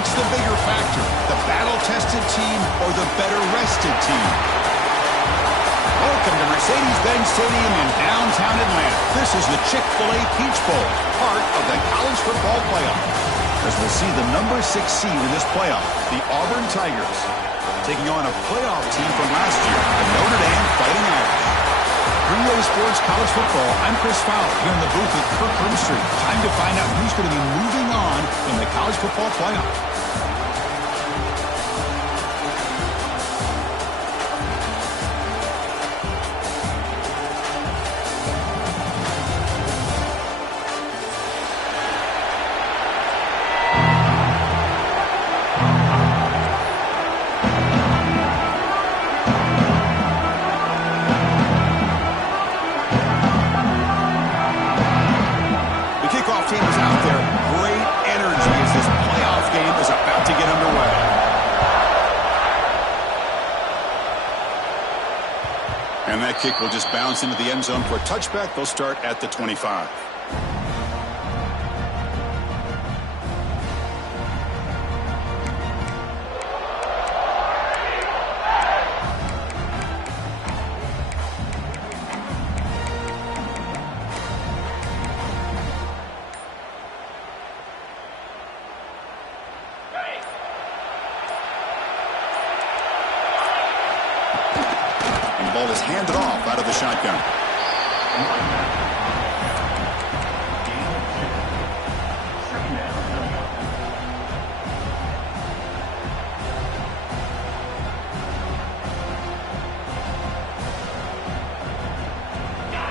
What's the bigger factor, the battle-tested team or the better-rested team? Welcome to Mercedes-Benz Stadium in downtown Atlanta. This is the Chick-fil-A Peach Bowl, part of the college football playoff. As we'll see the number 6 seed in this playoff, the Auburn Tigers, taking on a playoff team from last year, the Notre Dame Fighting Irish. Three-Way Sports College Football, I'm Chris Fowler, here in the booth with Kirk Herbstreit. Time to find out who's going to be moving on in the college football playoff. Team is out there. Great energy as this playoff game is about to get underway. And that kick will just bounce into the end zone for a touchback. They'll start at the 25. The ball is handed off out of the shotgun.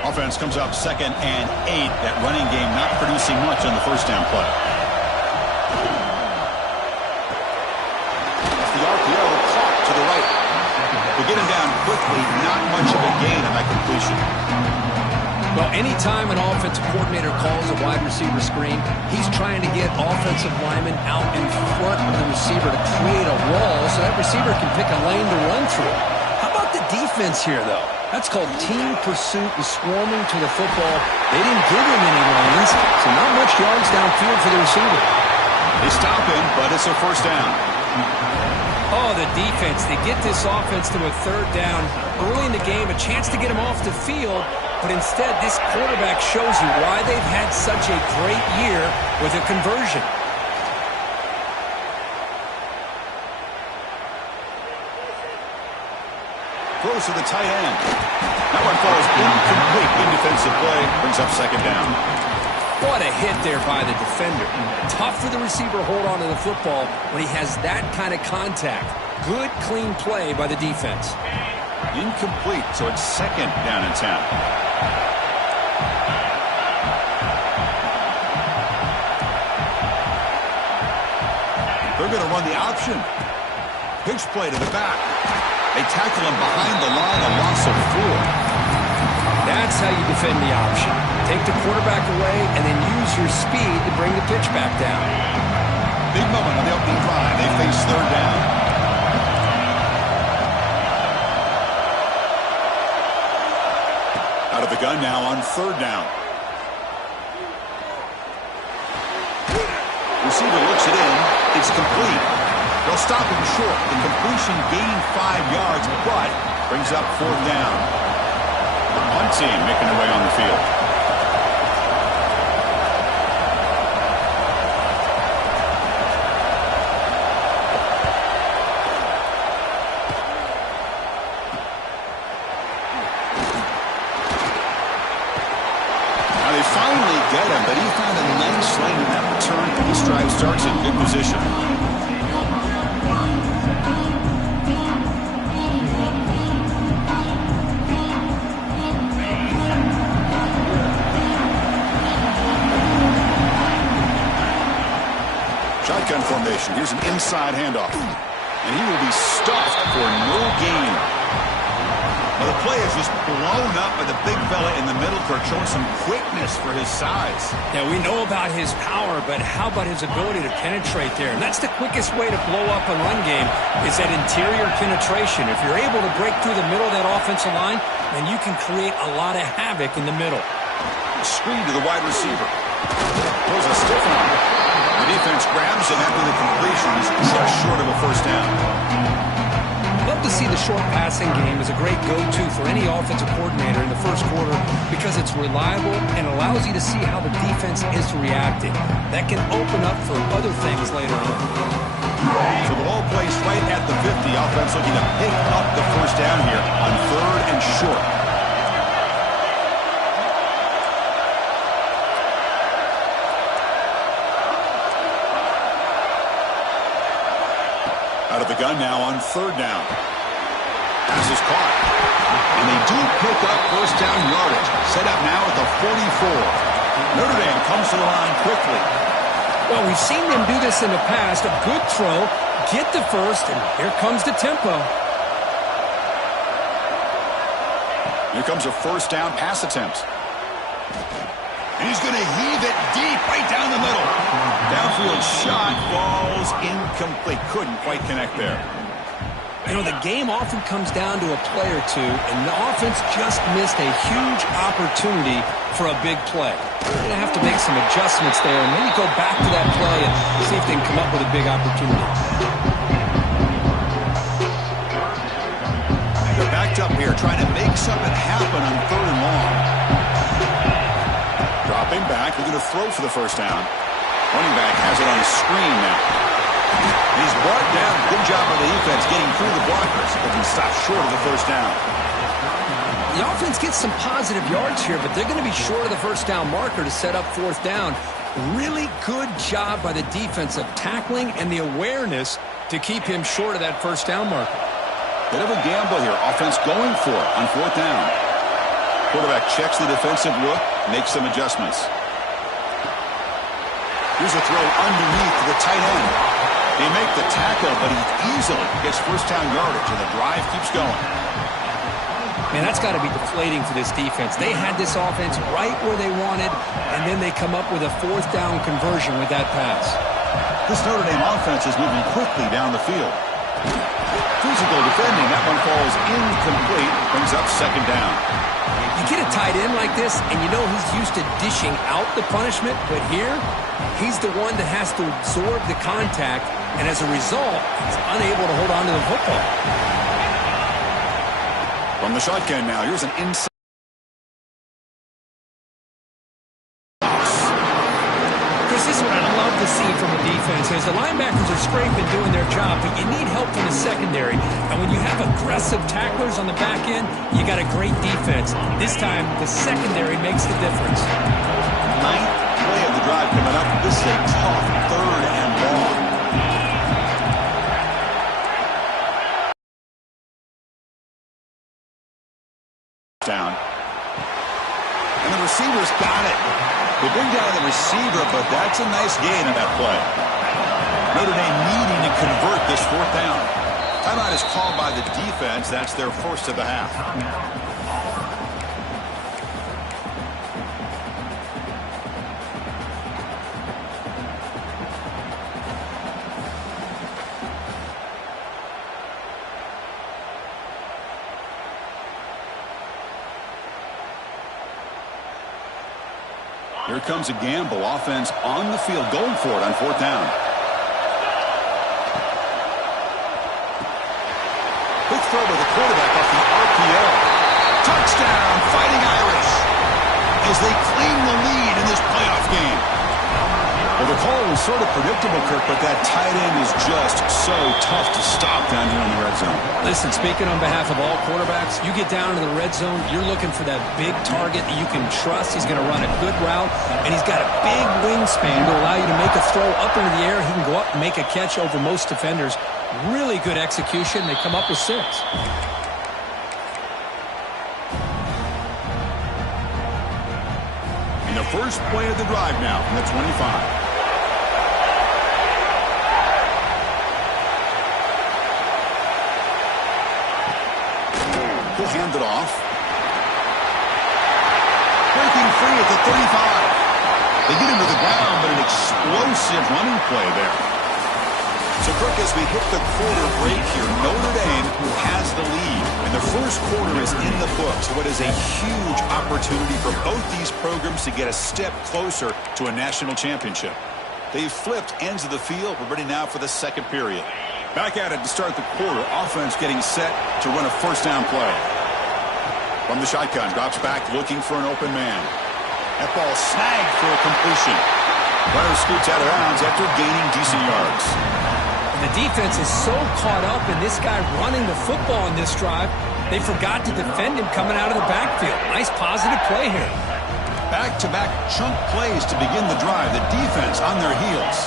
Offense comes up 2nd and 8. That running game not producing much on the first down play. That's the RPO caught to the right. They get him down quickly, not much of a gain on that completion. Well, anytime an offensive coordinator calls a wide receiver screen, he's trying to get offensive linemen out in front of the receiver to create a wall so that receiver can pick a lane to run through. How about the defense here, though? That's called team pursuit and swarming to the football. They didn't give him any lanes, so not much yards downfield for the receiver. They stop him, but it's a first down. Oh, the defense. They get this offense to a 3rd down early in the game, a chance to get him off the field, but instead this quarterback shows you why they've had such a great year with a conversion. Throws to the tight end. That one falls incomplete. Good defensive play. Brings up 2nd down. What a hit there by the defender. Tough for the receiver to hold on to the football when he has that kind of contact. Good, clean play by the defense. Incomplete, so it's 2nd down and 10. They're going to run the option. Pitch play to the back. They tackle him behind the line, a loss of 4. That's how you defend the option. Take the quarterback away and then use your speed to bring the pitch back down. Big moment on the opening drive. They face 3rd down. Out of the gun now on 3rd down. Receiver looks it in. It's complete. They'll stop him short. The completion gained 5 yards, but brings up 4th down. One team making their way on the field. Now they finally get him, but he found a nice lane in that return. This drive starts in good position. Shotgun formation. Here's an inside handoff. And he will be stuffed for no gain. Well, the play is just blown up by the big fella in the middle, Kirk, showing some quickness for his size. Yeah, we know about his power, but how about his ability to penetrate there? And that's the quickest way to blow up a run game is that interior penetration. If you're able to break through the middle of that offensive line, then you can create a lot of havoc in the middle. Screen to the wide receiver. Throws a stiff one. The defense grabs him after the completion. He's just short of a first down. Love to see the short passing game as a great go-to for any offensive coordinator in the first quarter because it's reliable and allows you to see how the defense is reacting. That can open up for other things later on. So the ball placed right at the 50. Offense looking to pick up the first down here on 3rd and short. Out of the gun now on 3rd down. Pass is caught. And they do pick up first down yardage. Set up now at the 44. Notre Dame comes to the line quickly. Well, we've seen them do this in the past. A good throw, get the first, and here comes the tempo. Here comes a first down pass attempt. And he's going to heave it deep right down the middle. Downfield shot falls incomplete. Couldn't quite connect there. You know, the game often comes down to a play or two, and the offense just missed a huge opportunity for a big play. They're going to have to make some adjustments there and maybe go back to that play and see if they can come up with a big opportunity. They're backed up here trying to make something happen on 3rd and long. Dropping back, looking to throw for the first down. Running back has it on a screen now. He's brought down. Good job by the defense getting through the blockers, but he stops short of the first down. The offense gets some positive yards here, but they're going to be short of the first down marker to set up 4th down. Really good job by the defense of tackling and the awareness to keep him short of that first down marker. Bit of a gamble here. Offense going for it on 4th down. Quarterback checks the defensive look, makes some adjustments. Here's a throw underneath to the tight end. They make the tackle, but he easily gets first down yardage, and the drive keeps going. Man, that's got to be deflating for this defense. They had this offense right where they wanted, and then they come up with a 4th down conversion with that pass. This Notre Dame offense is moving quickly down the field. Physical defending. That one falls incomplete. Brings up 2nd down. You get a tight end like this, and you know he's used to dishing out the punishment, but here, he's the one that has to absorb the contact, and as a result, he's unable to hold on to the football. From the shotgun now, here's an inside. This is what I love to see from a defense. As the linebackers are scraping, doing their job, but you need help from the secondary. And when you have aggressive tacklers on the back end, you got a great defense. This time, the secondary makes the difference. 9th play of the drive coming up. This is a tough 3rd and long. Down. And the receiver's got it. They bring down the receiver, but that's a nice gain on that play. Notre Dame needing to convert this 4th down. Timeout is called by the defense. That's their first of the half. Here comes a gamble. Offense on the field, going for it on 4th down. Quick throw by the quarterback off the RPO. Touchdown, Fighting Irish, as they claim the lead in this playoff game. Well, the call was sort of predictable, Kirk, but that tight end is just so tough to stop down here in the red zone. Listen, speaking on behalf of all quarterbacks, you get down into the red zone, you're looking for that big target that you can trust. He's going to run a good route, and he's got a big wingspan to allow you to make a throw up into the air. He can go up and make a catch over most defenders. Really good execution. They come up with 6. And the first play of the drive now from the 25. He'll hand it off. Breaking free at the 35. They get him to the ground, but an explosive running play there. So, Kirk, as we hit the quarter break here, Notre Dame has the lead, and the first quarter is in the books. What is a huge opportunity for both these programs to get a step closer to a national championship. They've flipped ends of the field. We're ready now for the second period. Back at it to start the quarter. Offense getting set to run a first down play. From the shotgun, drops back looking for an open man. That ball snagged for a completion. Runner scoots out of bounds after gaining decent yards. The defense is so caught up in this guy running the football in this drive, they forgot to defend him coming out of the backfield. Nice positive play here. Back-to-back chunk plays to begin the drive. The defense on their heels.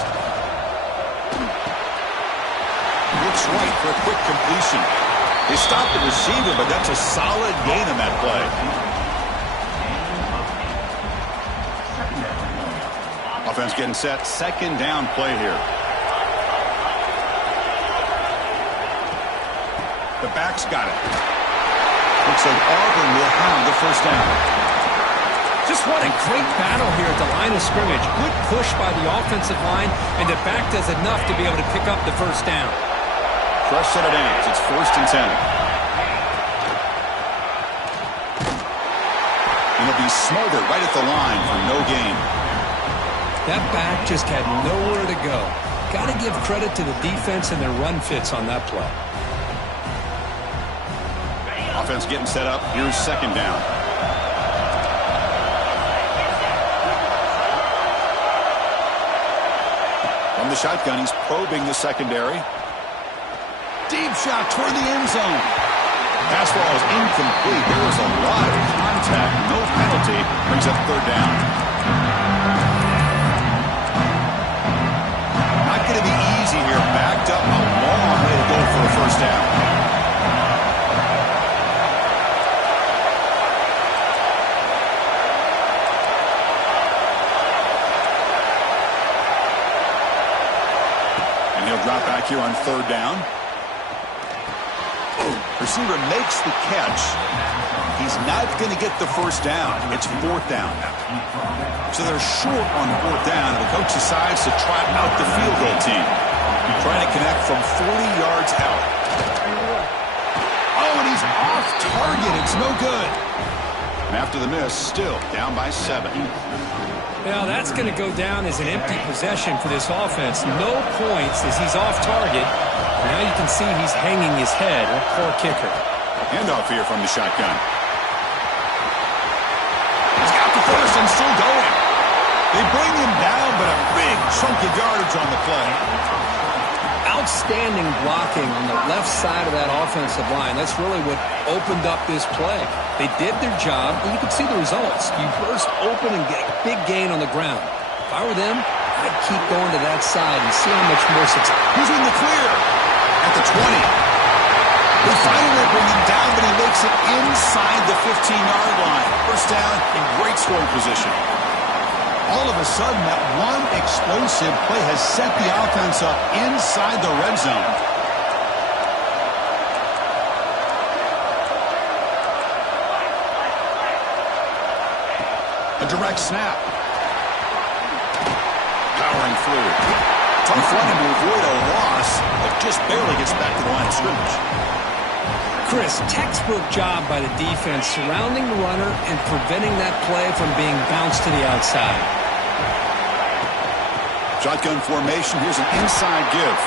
Looks right for a quick completion. They stopped the receiver, but that's a solid gain on that play. Offense getting set. Second down play here. The back's got it. Looks like Auburn will have the first down. Just what a great battle here at the line of scrimmage. Good push by the offensive line, and the back does enough to be able to pick up the first down. Fresh set of downs. It's 1st and 10. And it'll be smothered right at the line for no gain. That back just had nowhere to go. Got to give credit to the defense and their run fits on that play. Offense getting set up. Here's second down. From the shotgun, he's probing the secondary. Deep shot toward the end zone. Pass ball is incomplete. There was a lot of contact. No penalty. Brings up third down. Not going to be easy here. Backed up a long way to go for a first down. Drop back here on third down. Receiver makes the catch. He's not going to get the first down. It's fourth down. So they're short on fourth down. The coach decides to try out the field goal team. Trying to connect from 40 yards out. Oh, and he's off target. It's no good. And after the miss, still down by 7. Well, that's going to go down as an empty possession for this offense. No points as he's off target. Now you can see he's hanging his head. A poor kicker. Handoff here from the shotgun. He's got the first and still going. They bring him down, but a big chunk of yardage on the play. Outstanding blocking on the left side of that offensive line. That's really what opened up this play. They did their job, and you could see the results. You burst open and get a big gain on the ground. If I were them, I'd keep going to that side and see how much more success. He's in the clear at the 20. They finally bring him down, but he makes it inside the 15-yard line. First down in great scoring position. All of a sudden, that one explosive play has set the offense up inside the red zone. A direct snap. Powering through. Tough running to avoid a loss, but just barely gets back to the line of scrimmage. Chris, textbook job by the defense surrounding the runner and preventing that play from being bounced to the outside. Shotgun formation. Here's an inside give.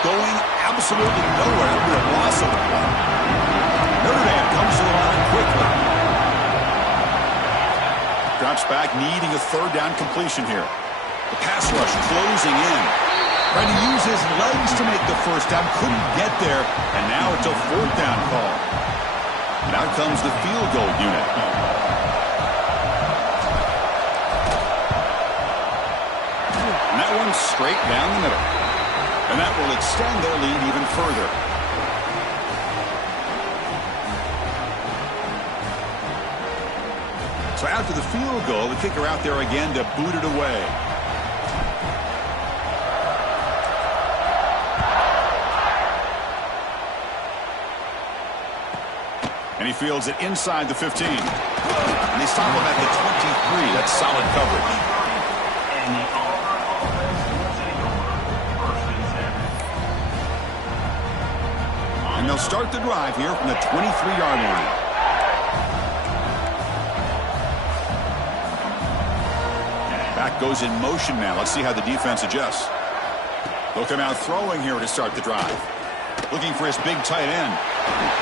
Going absolutely nowhere. It'll be a loss of the ball. Notre Dame comes to the line quickly. Drops back, needing a third down completion here. The pass rush closing in. Trying to use his legs to make the first down. Couldn't get there, and now it's a fourth down call. And out comes the field goal unit. And that one's straight down the middle. And that will extend their lead even further. So after the field goal, the kicker out there again to boot it away. And he fields it inside the 15. And they stop him at the 23. That's solid coverage. And they'll start the drive here from the 23-yard line. goes in motion now. Let's see how the defense adjusts. They'll come out throwing here to start the drive. Looking for his big tight end.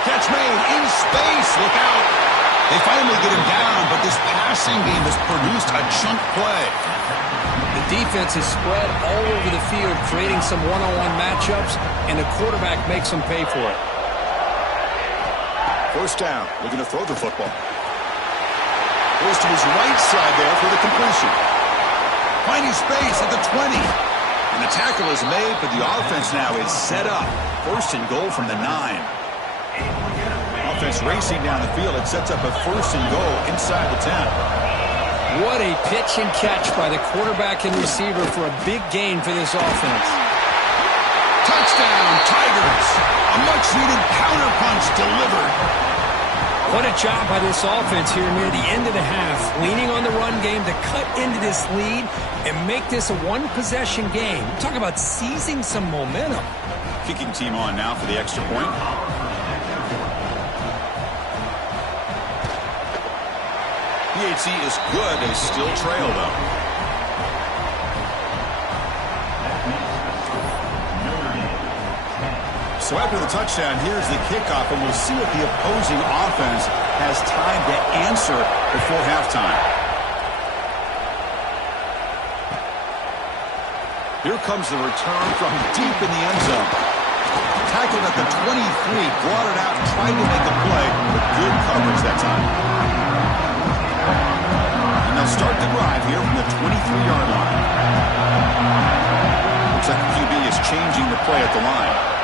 Catch made in space. Look out. They finally get him down, but this passing game has produced a chunk play. The defense is spread all over the field, creating some one-on-one matchups, and the quarterback makes them pay for it. First down, looking to throw the football. Goes to his right side there for the completion. Finding space at the 20. And the tackle is made, but the offense now is set up. First and goal from the 9. Offense racing down the field. It sets up a first and goal inside the 10. What a pitch and catch by the quarterback and receiver for a big gain for this offense. Touchdown, Tigers. A much-needed counterpunch delivered. What a job by this offense here near the end of the half, leaning on the run game to cut into this lead and make this a one-possession game. Talk about seizing some momentum. Kicking team on now for the extra point. PAT is good. They still trail, though. So after the touchdown, here's the kickoff, and we'll see if the opposing offense has time to answer before halftime. Here comes the return from deep in the end zone. Tackled at the 23, brought it out, tried to make a play, but good coverage that time. And they'll start the drive here from the 23-yard line. Looks like the QB is changing the play at the line.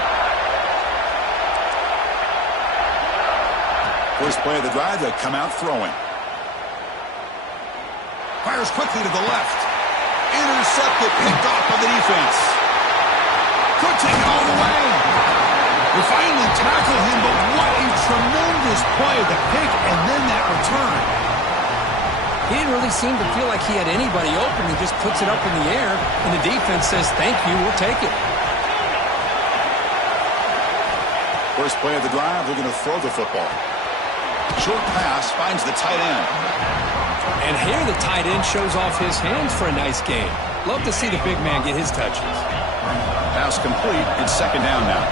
First play of the drive, they'll come out throwing. Fires quickly to the left. Intercepted, picked off by the defense. Could take it all the way. They finally tackle him, but what a tremendous play. The pick and then that return. He didn't really seem to feel like he had anybody open. He just puts it up in the air, and the defense says, thank you, we'll take it. First play of the drive, they're going to throw the football. Short pass finds the tight end. And here the tight end shows off his hands for a nice game. Love to see the big man get his touches. Pass complete. It's second down now.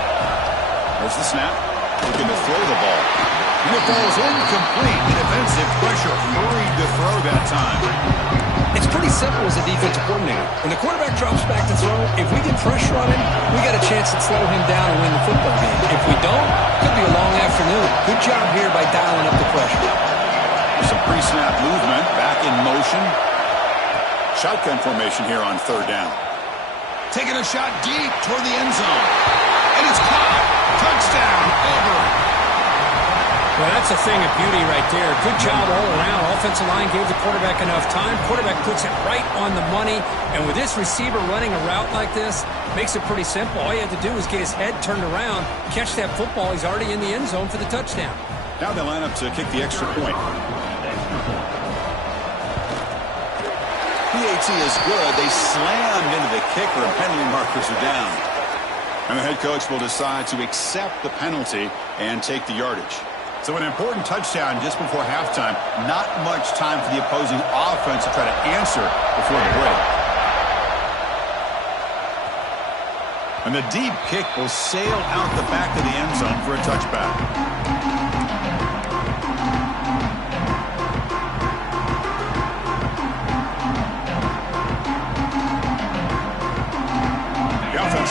There's the snap. Looking to throw the ball. And it falls incomplete. The defensive pressure hurried to throw that time. It's pretty simple as a defensive coordinator. When the quarterback drops back to throw, if we get pressure on him, we got a chance to slow him down and win the football game. If we don't, it could be a long afternoon. Good job here by dialing up the pressure. Some pre-snap movement. Back in motion. Shotgun formation here on third down. Taking a shot deep toward the end zone. And it's caught. Touchdown. Over. Well, that's a thing of beauty right there. Good job all around. Offensive line gave the quarterback enough time. Quarterback puts it right on the money. And with this receiver running a route like this, makes it pretty simple. All you have to do is get his head turned around, catch that football. He's already in the end zone for the touchdown. Now they line up to kick the extra point. PAT is good. They slammed into the kicker, and penalty markers are down. And the head coach will decide to accept the penalty and take the yardage. So an important touchdown just before halftime. Not much time for the opposing offense to try to answer before the break. And the deep kick will sail out the back of the end zone for a touchback.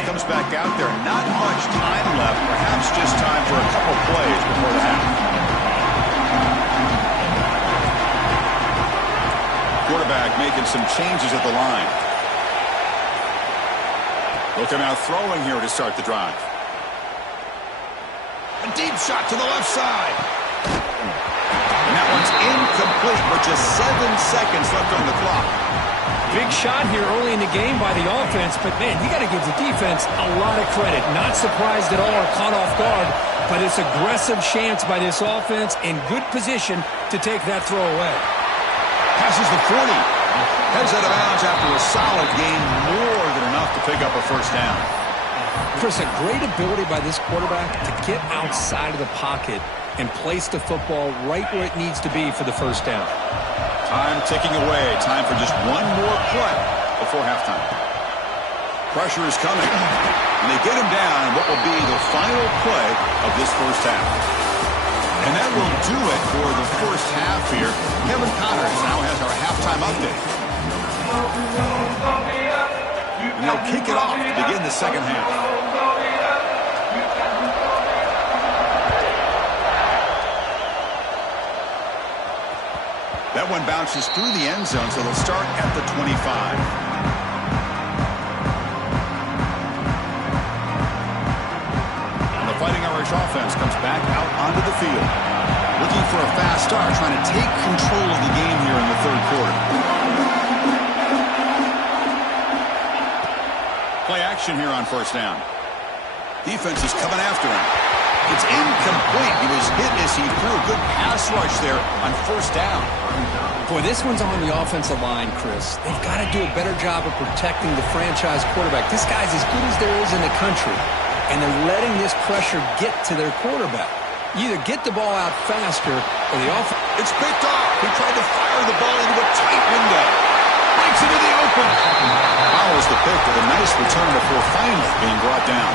Comes back out there. Not much time left. Perhaps just time for a couple plays before the half. Quarterback making some changes at the line. They'll come out throwing here to start the drive. A deep shot to the left side. And that one's incomplete with just 7 seconds left on the clock. Big shot here early in the game by the offense, but man, you got to give the defense a lot of credit. Not surprised at all or caught off guard, but it's aggressive chance by this offense in good position to take that throw away. Passes the 40. Heads out of bounds after a solid game, more than enough to pick up a first down. Chris, a great ability by this quarterback to get outside of the pocket and place the football right where it needs to be for the first down. Time ticking away. Time for just one more play before halftime. Pressure is coming. And they get him down in what will be the final play of this first half. And that will do it for the first half here. Kevin Connors now has our halftime update. And they'll kick it off to begin the second half. That one bounces through the end zone, so they'll start at the 25. Fighting Irish offense comes back out onto the field. Looking for a fast start, trying to take control of the game here in the third quarter. Play action here on first down. Defense is coming after him. It's incomplete. He was hit as he threw a good pass rush there on first down. Boy, this one's on the offensive line, Chris. They've got to do a better job of protecting the franchise quarterback. This guy's as good as there is in the country. And they're letting this pressure get to their quarterback. You either get the ball out faster or the offense. It's picked off. He tried to fire the ball into a tight window. Breaks into the open. Follows the pick with a nice return before finally being brought down.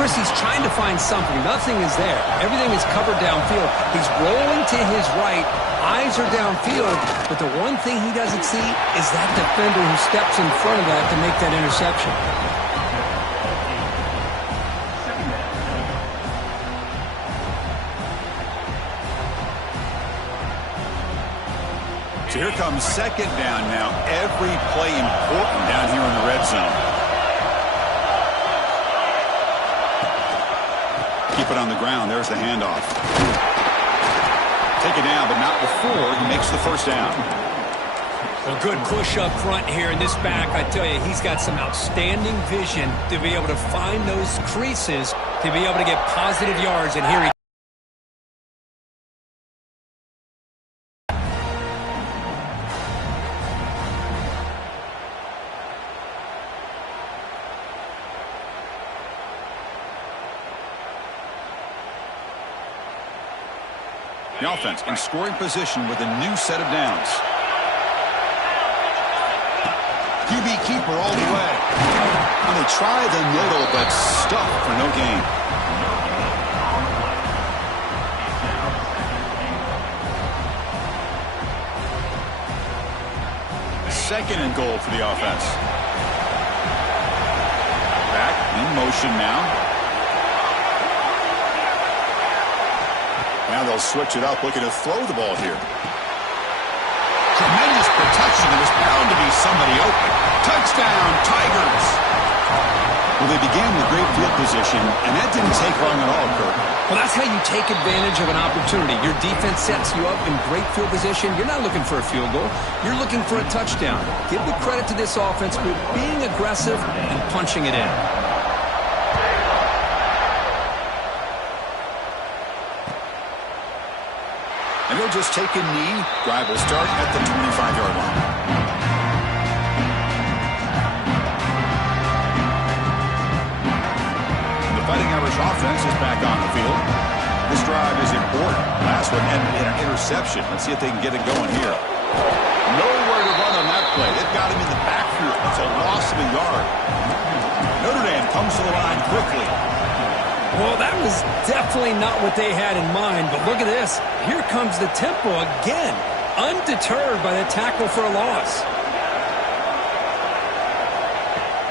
Chris, he's trying to find something. Nothing is there. Everything is covered downfield. He's rolling to his right. Eyes are downfield. But the one thing he doesn't see is that defender who steps in front of that to make that interception. So here comes second down now. Every play important down here in the red zone. Keep it on the ground. There's the handoff. Take it down, but not before he makes the first down. Well, good push up front here in this back. I tell you, he's got some outstanding vision to be able to find those creases, to be able to get positive yards. And here he the offense in scoring position with a new set of downs. QB keeper all the way. And they try the middle, but stuck for no gain. Second and goal for the offense. Back in motion now. Now they'll switch it up, looking to throw the ball here. Tremendous protection. There's bound to be somebody open. Touchdown, Tigers. Well, they began with great field position, and that didn't take long at all, Kirk. Well, that's how you take advantage of an opportunity. Your defense sets you up in great field position. You're not looking for a field goal. You're looking for a touchdown. Give the credit to this offense for being aggressive and punching it in. And he'll just take a knee. Drive will start at the 25-yard line. The Fighting Irish offense is back on the field. This drive is important. Last one ended in an interception. Let's see if they can get it going here. Nowhere to run on that play. They've got him in the backfield. That's a loss of a yard. Notre Dame comes to the line quickly. Well, that was definitely not what they had in mind, but look at this. Here comes the tempo again, undeterred by the tackle for a loss.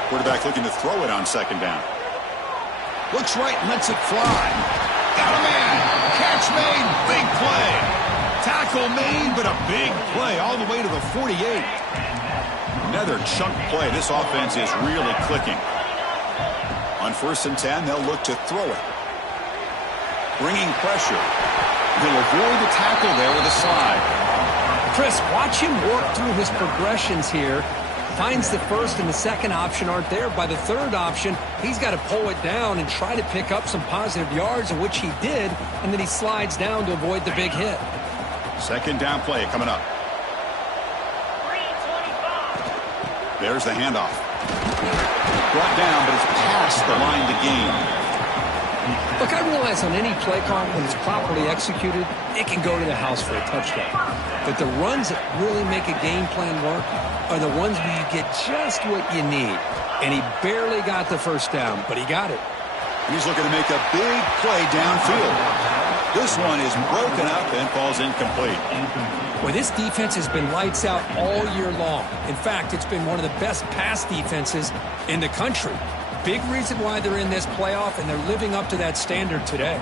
Quarterback looking to throw it on second down. Looks right and lets it fly. Got a man. Catch made. Big play. Tackle made, but a big play all the way to the 48. Another chunk play. This offense is really clicking. On 1st and 10, they'll look to throw it. Bringing pressure. He'll avoid the tackle there with a slide. Chris, watch him work through his progressions here. Finds the first and the second option aren't there. By the third option, he's got to pull it down and try to pick up some positive yards, which he did, and then he slides down to avoid the big hit. Second down play coming up. There's the handoff. Brought down, but it's past the line to gain. Look, I realize on any play call, when it's properly executed, it can go to the house for a touchdown. But the runs that really make a game plan work are the ones where you get just what you need. And he barely got the first down, but he got it. He's looking to make a big play downfield. This one is broken up and falls incomplete. Well, this defense has been lights out all year long. In fact, it's been one of the best pass defenses in the country. Big reason why they're in this playoff, and they're living up to that standard today.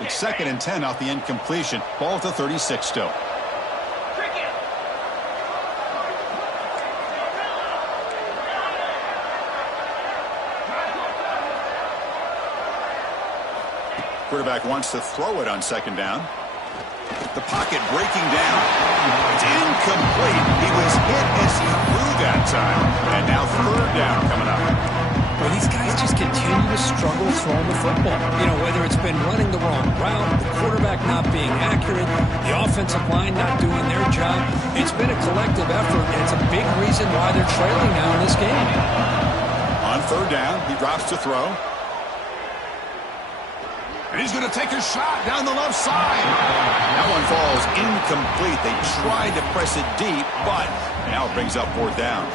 It's 2nd and 10 off the incompletion. Ball to 36 still. Quarterback wants to throw it on 2nd down. The pocket breaking down. It's incomplete. He was hit as he threw that time. And now 3rd down coming up. Well, these guys just continue to struggle throwing the football. You know, whether it's been running the wrong route, the quarterback not being accurate, the offensive line not doing their job. It's been a collective effort, and it's a big reason why they're trailing now in this game. On 3rd down, he drops to throw. And he's going to take a shot down the left side. That one falls incomplete. They tried to press it deep, but now it brings up 4th down.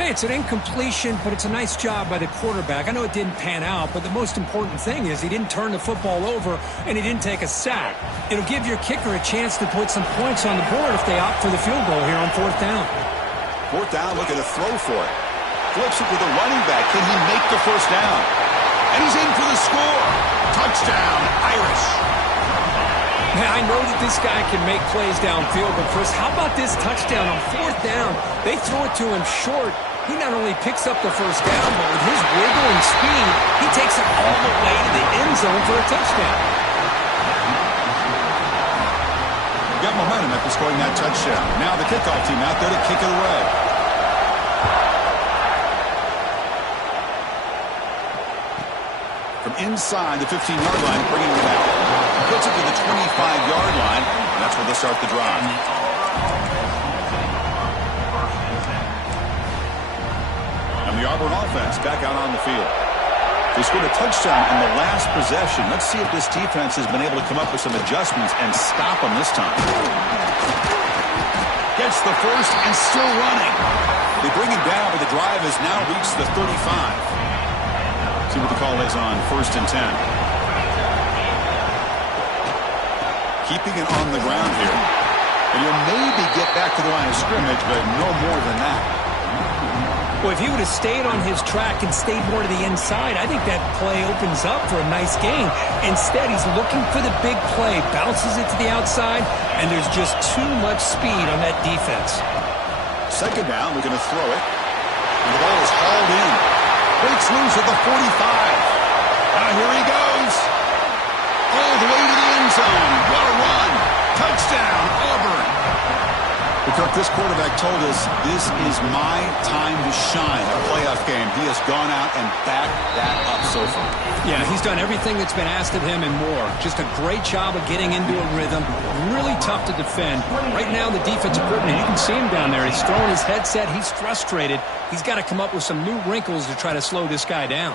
Hey, it's an incompletion, but it's a nice job by the quarterback. I know it didn't pan out, but the most important thing is he didn't turn the football over and he didn't take a sack. It'll give your kicker a chance to put some points on the board if they opt for the field goal here on 4th down. 4th down, looking to throw for it. Flips it with a running back. Can he make the 1st down? And he's in for the score. Touchdown, Irish. Man, I know that this guy can make plays downfield, but Chris, how about this touchdown on 4th down? They throw it to him short. He not only picks up the 1st down, but with his wiggle and speed, he takes it all the way to the end zone for a touchdown. Got momentum after scoring that touchdown. Now the kickoff team out there to kick it away. From inside the 15-yard line, bringing it back. Puts it to the 25-yard line, and that's where they'll start the drive. And the Auburn offense back out on the field. They scored a touchdown in the last possession. Let's see if this defense has been able to come up with some adjustments and stop them this time. Gets the first and still running. They bring him down, but the drive has now reached the 35. See what the call is on 1st and 10. Keeping it on the ground here. And you'll maybe get back to the line of scrimmage, but no more than that. Well, if he would have stayed on his track and stayed more to the inside, I think that play opens up for a nice gain. Instead, he's looking for the big play, bounces it to the outside, and there's just too much speed on that defense. 2nd down, they're going to throw it. And the ball is hauled in. Breaks loose at the 45. Now here he goes. All the way to the end zone. What a run. Touchdown, Auburn. Because this quarterback told us this is my time to shine. A playoff game. He has gone out and backed that up so far. Yeah, he's done everything that's been asked of him and more. Just a great job of getting into a rhythm. Really tough to defend. Right now, the defensive coordinator, you can see him down there. He's throwing his headset. He's frustrated. He's got to come up with some new wrinkles to try to slow this guy down.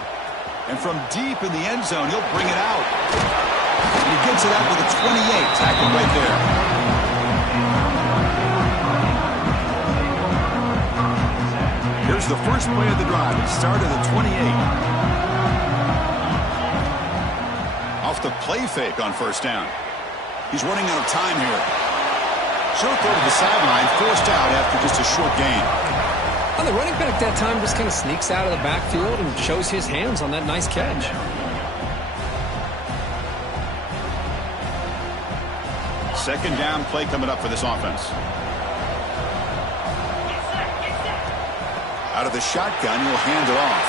And from deep in the end zone, he'll bring it out. And he gets it out with a 28. Tackle right there. Here's the first play of the drive. It started at 28. Off the play fake on 1st down. He's running out of time here. Short throw to the sideline, forced out after just a short gain. Well, the running back that time just kind of sneaks out of the backfield and shows his hands on that nice catch. Second down play coming up for this offense. Out of the shotgun, he'll hand it off.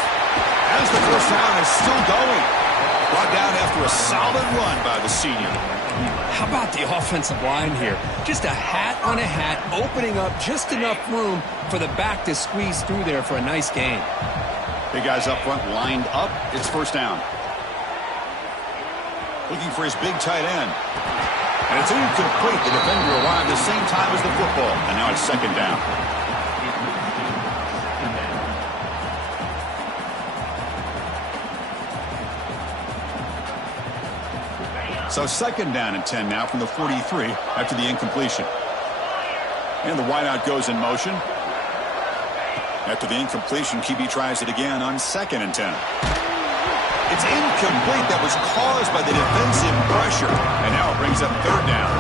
As the 1st down is still going. Brought down after a solid run by the senior. How about the offensive line here? Just a hat on a hat, opening up just enough room for the back to squeeze through there for a nice gain. Big guys up front lined up. It's first down. Looking for his big tight end. And it's incomplete. The defender arrived the same time as the football. And now it's second down. So second down and 10 now from the 43 after the incompletion. And the wideout goes in motion. After the incompletion, QB tries it again on second and 10. It's incomplete. That was caused by the defensive pressure. And now it brings up third down.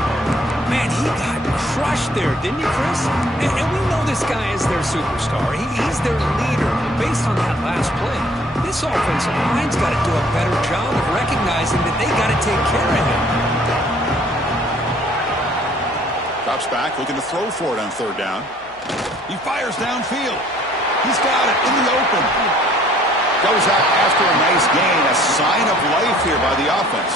Man, he got crushed there, didn't he, Chris? And we know this guy is their superstar. He's their leader. Based on that last play, this offensive line's got to do a better job of recognizing that they got to take care of him. Drops back, looking to throw for it on third down. He fires downfield. He's got it in the open. Goes out after a nice gain. A sign of life here by the offense.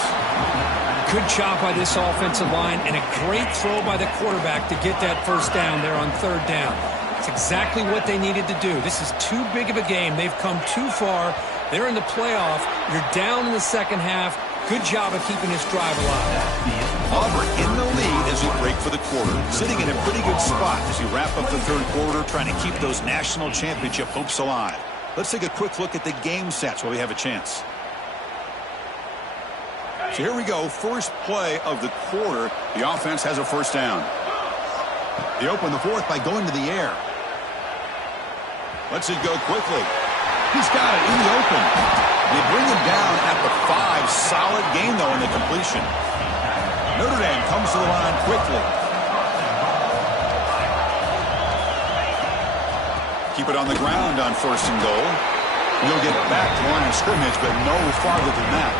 Good job by this offensive line and a great throw by the quarterback to get that first down there on third down. It's exactly what they needed to do. This is too big of a game. They've come too far. They're in the playoff. You're down in the second half. Good job of keeping this drive alive. Auburn in the lead as we break for the quarter. Sitting in a pretty good spot as we wrap up the third quarter, trying to keep those national championship hopes alive. Let's take a quick look at the game stats while we have a chance. So here we go. First play of the quarter. The offense has a first down. They open the fourth by going to the air. Lets it go quickly. He's got it in the open. They bring him down at the 5. Solid gain, though, in the completion. Notre Dame comes to the line quickly. Keep it on the ground on first and goal. You'll get back to the line of scrimmage, but no farther than that.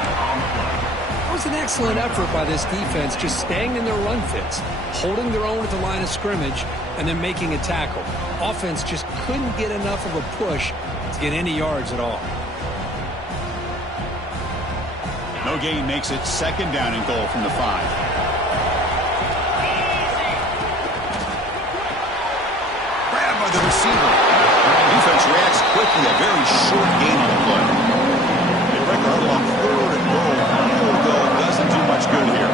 It was an excellent effort by this defense, just staying in their run fits, holding their own at the line of scrimmage, and then making a tackle. Offense just couldn't get enough of a push to get any yards at all. No gain makes it second down and goal from the 5. By the receiver. Defense reacts quickly. A very short gain on the play. They break a hurdle on third and goal. Field goal doesn't do much good here.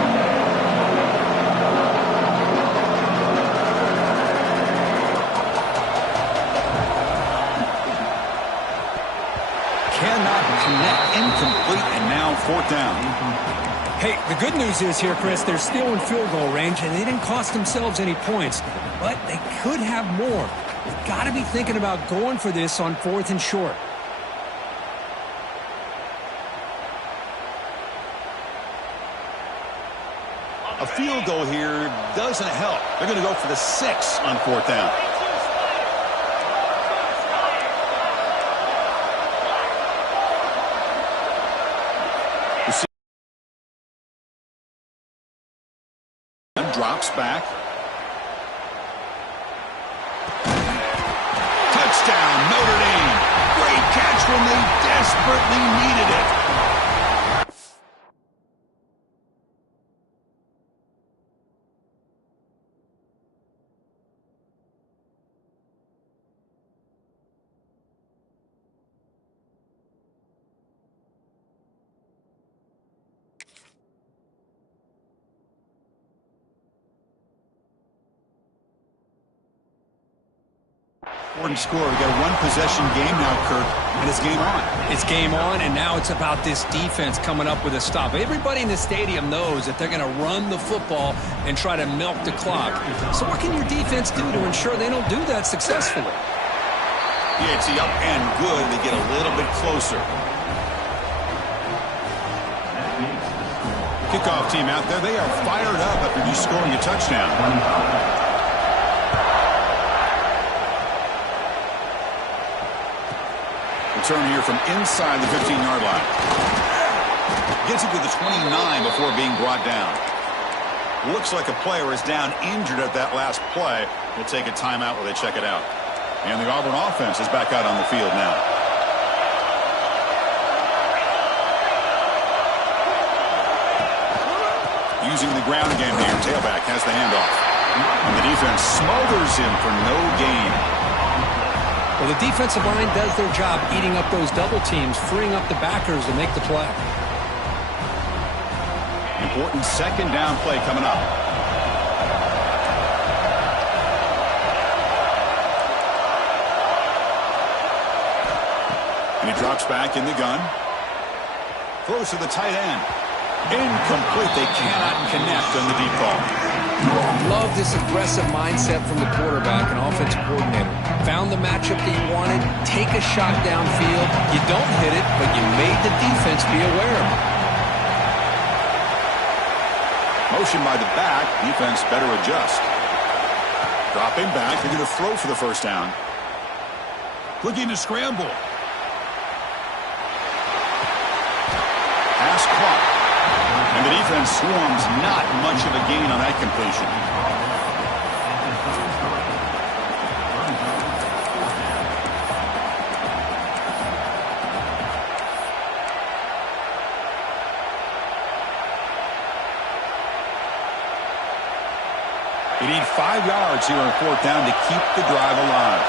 Cannot connect. Incomplete, and now fourth down. Hey, the good news is here, Chris, they're still in field goal range, and they didn't cost themselves any points, but they could have more. You've got to be thinking about going for this on fourth and short. A field goal here doesn't help. They're going to go for the 6 on fourth down. Drops back. Touchdown, Notre Dame. Great catch when they desperately needed it. Important score. We got a one-possession game now, Kirk, and it's game on. It's game on, and now it's about this defense coming up with a stop. Everybody in the stadium knows that they're going to run the football and try to milk the clock. So what can your defense do to ensure they don't do that successfully? Yeah, it's the up and good. They get a little bit closer. Kickoff team out there. They are fired up after just scoring a touchdown. Return here from inside the 15-yard line. Gets it to the 29 before being brought down. Looks like a player is down injured at that last play. We'll take a timeout while they check it out. And the Auburn offense is back out on the field now. Using the ground game here. Tailback has the handoff. And the defense smothers him for no gain. Well, the defensive line does their job eating up those double teams, freeing up the backers to make the play. Important second down play coming up. And he drops back in the gun. Throws to the tight end. Incomplete. They cannot connect on the deep ball. Love this aggressive mindset from the quarterback and offensive coordinator. Found the matchup that you wanted. Take a shot downfield. You don't hit it, but you made the defense be aware of it. Motion by the back. Defense better adjust. Dropping back. They're going to throw for the first down. Looking to scramble. Pass caught. And the defense swarms. Not much of a gain on that completion. You need 5 yards here on fourth down to keep the drive alive.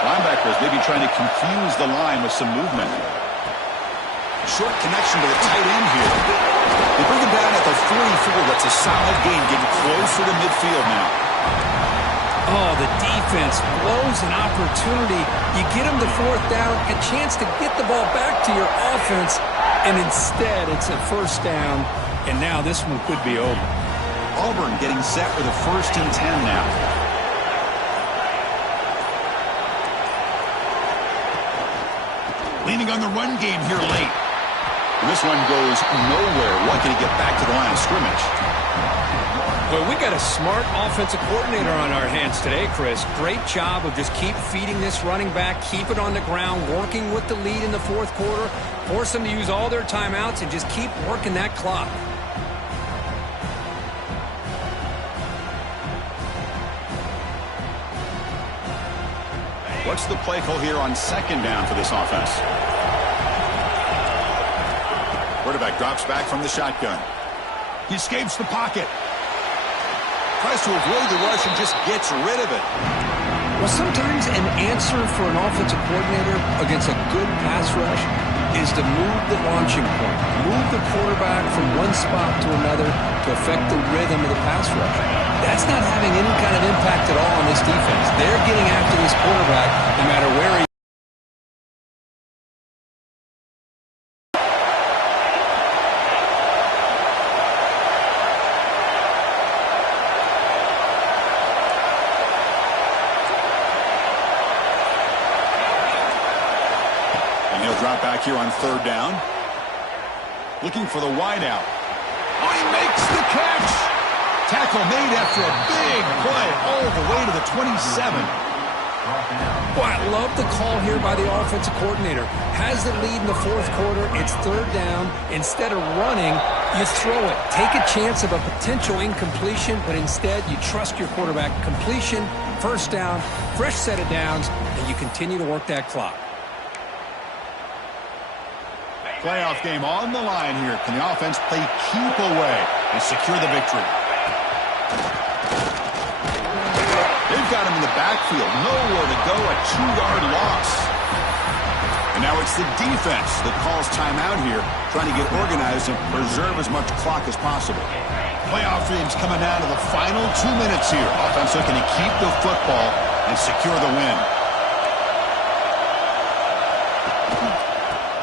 Linebackers maybe trying to confuse the line with some movement. Short connection to the tight end here. They bring him down at the 44. That's a solid gain, getting closer to midfield now. Oh, the defense blows an opportunity. You get them to fourth down, a chance to get the ball back to your offense, and instead it's a first down, and now this one could be over. Auburn getting set with a 1st and 10 now. Leaning on the run game here late. And this one goes nowhere. Lucky to get back to the line of scrimmage. Well, we got a smart offensive coordinator on our hands today, Chris. Great job of just keep feeding this running back, keep it on the ground, working with the lead in the fourth quarter, force them to use all their timeouts, and just keep working that clock. What's the play call here on second down for this offense? Quarterback drops back from the shotgun. He escapes the pocket. Tries to avoid the rush and just gets rid of it. Well, sometimes an answer for an offensive coordinator against a good pass rush is to move the launching point, move the quarterback from one spot to another to affect the rhythm of the pass rush. That's not having any kind of impact at all on this defense. They're getting after this quarterback no matter where he is. Drop back here on third down. Looking for the wideout. Oh, he makes the catch. Tackle made after a big play all the way to the 27. Boy, I love the call here by the offensive coordinator. Has the lead in the fourth quarter. It's third down. Instead of running, you throw it. Take a chance of a potential incompletion, but instead you trust your quarterback. Completion, first down, fresh set of downs, and you continue to work that clock. Playoff game on the line here. Can the offense play keep away and secure the victory? They've got him in the backfield. Nowhere to go. A 2-yard loss. And now it's the defense that calls timeout here, trying to get organized and preserve as much clock as possible. Playoff game's coming down to the final 2 minutes here. Offense looking to keep the football and secure the win.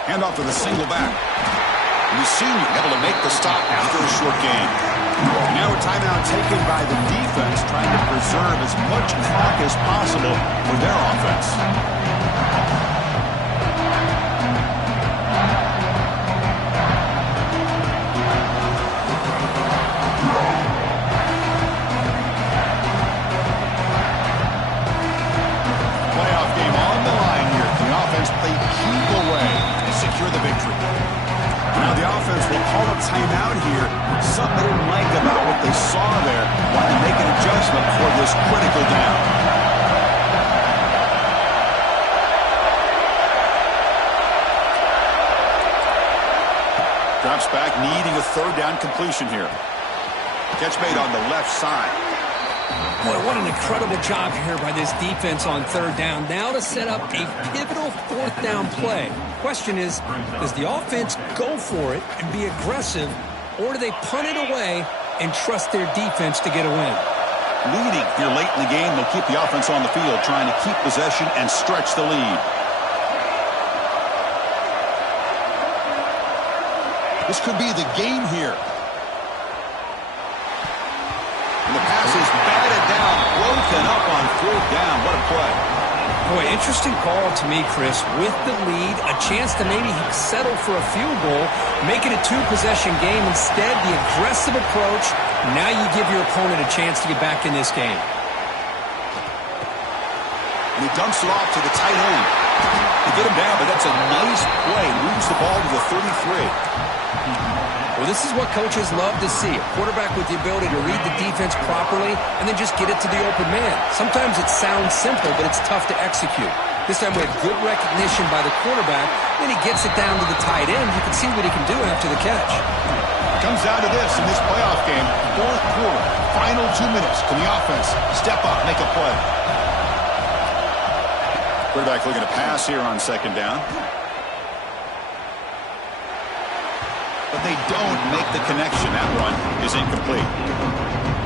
Hand off to the single back. And the senior able to make the stop after a short gain. And now a timeout taken by the defense, trying to preserve as much clock as possible for their offense. Playoff game on the line here. Can the offense play keep away? Secure the victory. Now the offense will call a timeout here. Something they didn't like about what they saw there. Want to make an adjustment for this critical down. drops back, needing a third down completion here. Catch made on the left side. Boy, what an incredible job here by this defense on third down. Now to set up a pivotal fourth down play. Question is, does the offense go for it and be aggressive, or do they punt it away and trust their defense to get a win? Leading here late in the game, they'll keep the offense on the field, trying to keep possession and stretch the lead. This could be the game here. And the pass is batted down, broken up on fourth down. What a play. Boy, interesting call to me, Chris. With the lead, a chance to maybe settle for a field goal, make it a two-possession game. Instead, the aggressive approach. Now you give your opponent a chance to get back in this game. And he dumps it off to the tight end. They get him down, but that's a nice play. Moves the ball to the 33. Well, this is what coaches love to see. A quarterback with the ability to read the defense properly and then just get it to the open man. Sometimes it sounds simple, but it's tough to execute. This time we had good recognition by the quarterback. Then he gets it down to the tight end. You can see what he can do after the catch. Comes down to this in this playoff game. Fourth quarter, final 2 minutes. Can the offense step up, make a play? Quarterback looking to pass here on second down. But they don't make the connection. That one is incomplete.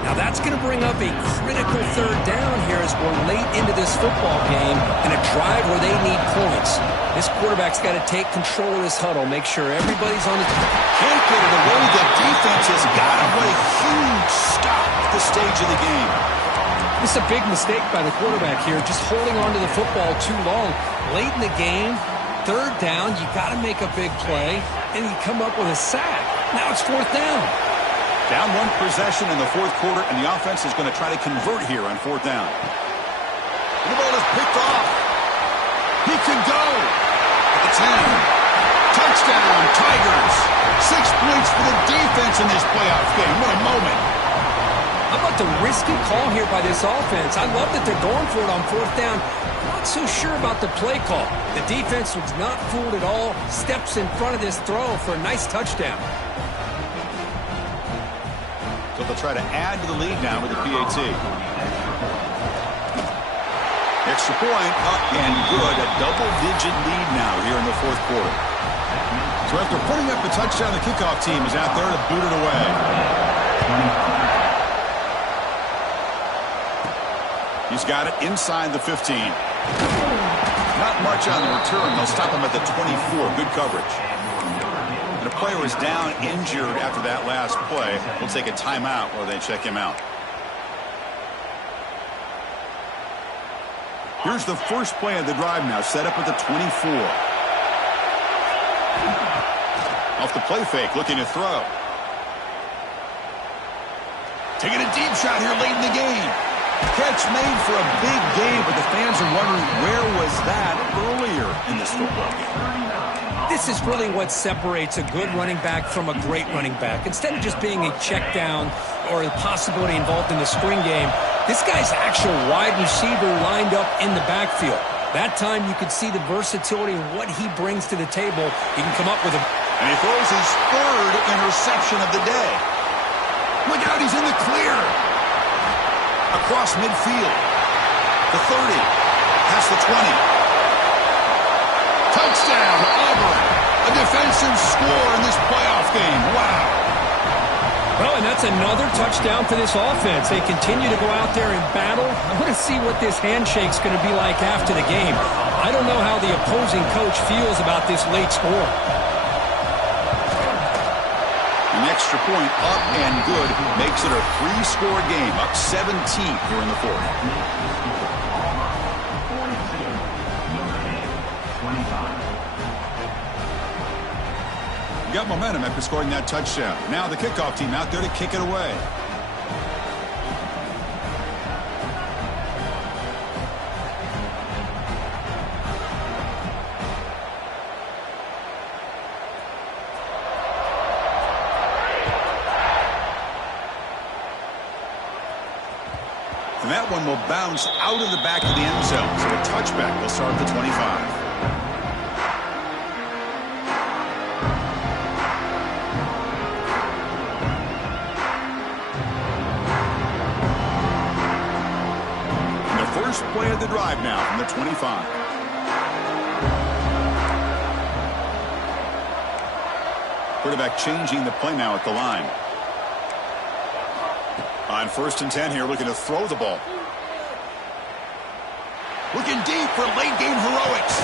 Now that's going to bring up a critical third down here as we're late into this football game in a drive where they need points. This quarterback's got to take control of this huddle, make sure everybody's on the... Can't get it away. The defense has got him. What a huge stop at this stage of the game. This is a big mistake by the quarterback here, just holding on to the football too long. Late in the game, third down, you got to make a big play, and you come up with a sack. Now it's fourth down. Down one possession in the fourth quarter, and the offense is going to try to convert here on fourth down. And the ball is picked off. He can go. At the 10. Touchdown, Tigers. 6 points for the defense in this playoff game. What a moment. How about the risky call here by this offense? I love that they're going for it on fourth down. Not so sure about the play call. The defense was not fooled at all. Steps in front of this throw for a nice touchdown. So they'll try to add to the lead now with the PAT. Extra point up and good. A double-digit lead now here in the fourth quarter. So after putting up the touchdown, the kickoff team is out there to boot it away. He's got it inside the 15. Not much on the return. They'll stop him at the 24. Good coverage. And a player is down injured after that last play. We'll take a timeout while they check him out. Here's the first play of the drive now, set up at the 24. Off the play fake, looking to throw. Taking a deep shot here late in the game. Catch made for a big game, but the fans are wondering where was that earlier in this football game. This is really what separates a good running back from a great running back. Instead of just being a check down or a possibility involved in the screen game, this guy's actual wide receiver lined up in the backfield. That time you could see the versatility and what he brings to the table. He can come up with a... And he throws his third interception of the day. Look out, he's in the clear. Across midfield. The 30. Past the 20. Touchdown, Auburn. A defensive score in this playoff game. Wow. Well, and that's another touchdown for this offense. They continue to go out there and battle. I want to see what this handshake's going to be like after the game. I don't know how the opposing coach feels about this late score. An extra point up and good makes it a 3-score game, up 17 here in the fourth. Got momentum after scoring that touchdown. Now the kickoff team out there to kick it away. And that one will bounce out of the back of the end zone. So a touchback will start at the 25. First play of the drive now from the 25. Quarterback changing the play now at the line. On 1st and 10 here, looking to throw the ball. Looking deep for late game heroics.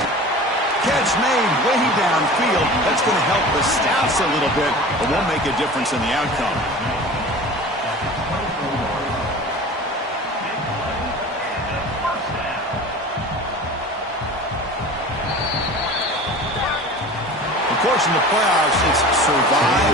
Catch made way downfield. That's going to help the Staffs a little bit, but won't make a difference in the outcome. Of course, in the playoffs, it's survive